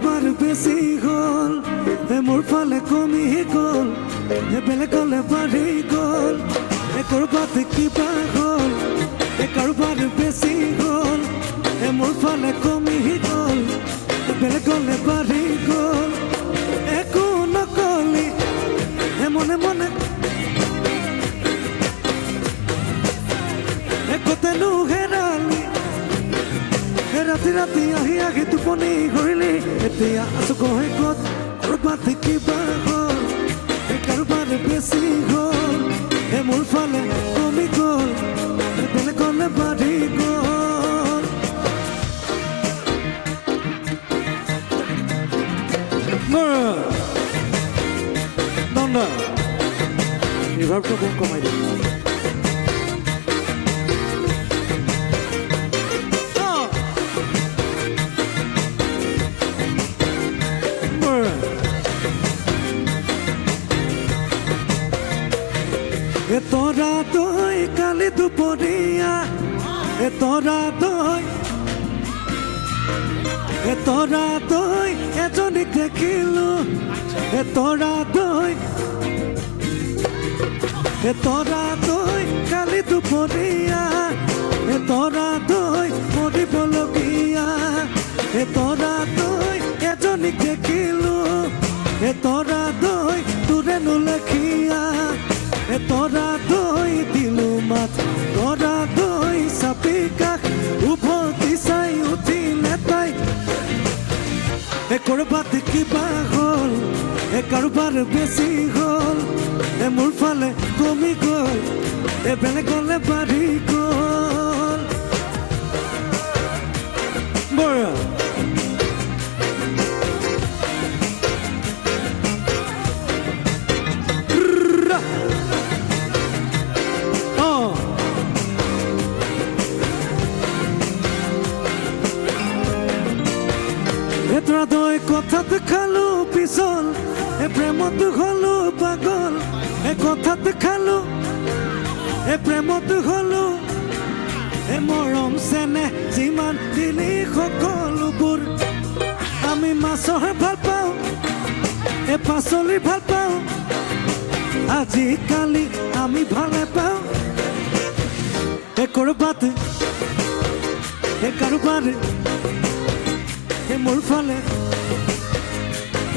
কাৰোবাৰ বেছি হ'ল মোৰ ফালে কমি গ'ল বেলেগলে বাঢ়ি গ'ল ক'ৰবাত কিবা হ'ল কাৰোবাৰ বেছি হ'ল মোৰ ফালে কমি গ'ল বেলেগলে বাঢ়ি গ'ল একো নকলি মনে মনে একতেনো হেৰালি ৰাতি ৰাতি আহি আহি টোপনি ঘূৰিলি এতিয়া আছো গৈ ক'ত ক'ৰবাত কিবা হ'ল কাৰোবাৰ বেছি হ'ল মোৰ ফালে কমি গ'ল বেলেগলে বাঢ়ি গ'ল নন্দা ৰিভাৰ্বটো কম কমাই দিম তোরা দই কালি দুপরিয়া তোরা দই এজনী দেখিলো তোরা দই কালি দুপরিয়া তোরা দই মরিবলগীয়া তোরা দই এজনী দেখিলো তোরা দই তোরে নুলেখিয়া তোরা দই দিলু মাত তোরা দই চাপি কাষ উভতি চাই উঠিলে তাই ক'ৰবাত কিবা হ'ল কাৰোবাৰ বেছি হ'ল মোৰ ফালে কমি গ'ল বেলেগলে বাঢ়ি গ'ল বৰা তোৰা দই কথাতে খালো পিছল প্ৰেমত হলো পাগল কথাতে খালো প্ৰেমত হলো মৰম চেনে যিমান দিলি সকলোবোৰ আমি মাছৰ ভাল পাওঁ পাচলি ভাল পাওঁ আজিকালি আমি ভালে পাওঁ ক'ৰবাত কাৰোবাৰ মোৰ ফালে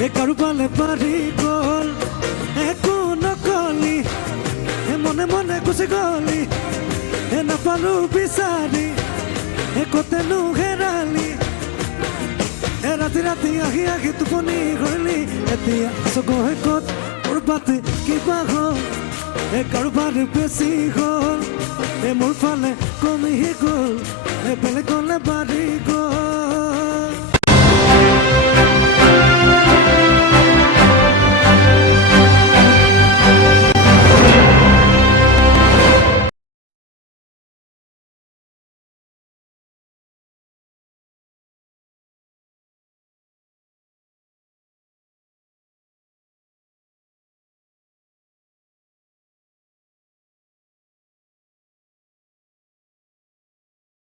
কাৰোবালে বাঢ়ি গ'ল একো নকলি মনে মনে গুচি গ'লি নাপালো বিচাৰি ক'তেনো হেৰালি ৰাতি ৰাতি আহি আহি টোপনি ঘূৰিলি এতিয়া গৈ ক'ত ক'ৰবাত কিবা হ'ল কাৰোবাৰ বেছি হ'ল মোৰ ফালে কমি গ'ল বেলেগলে বাঢ়ি গ'ল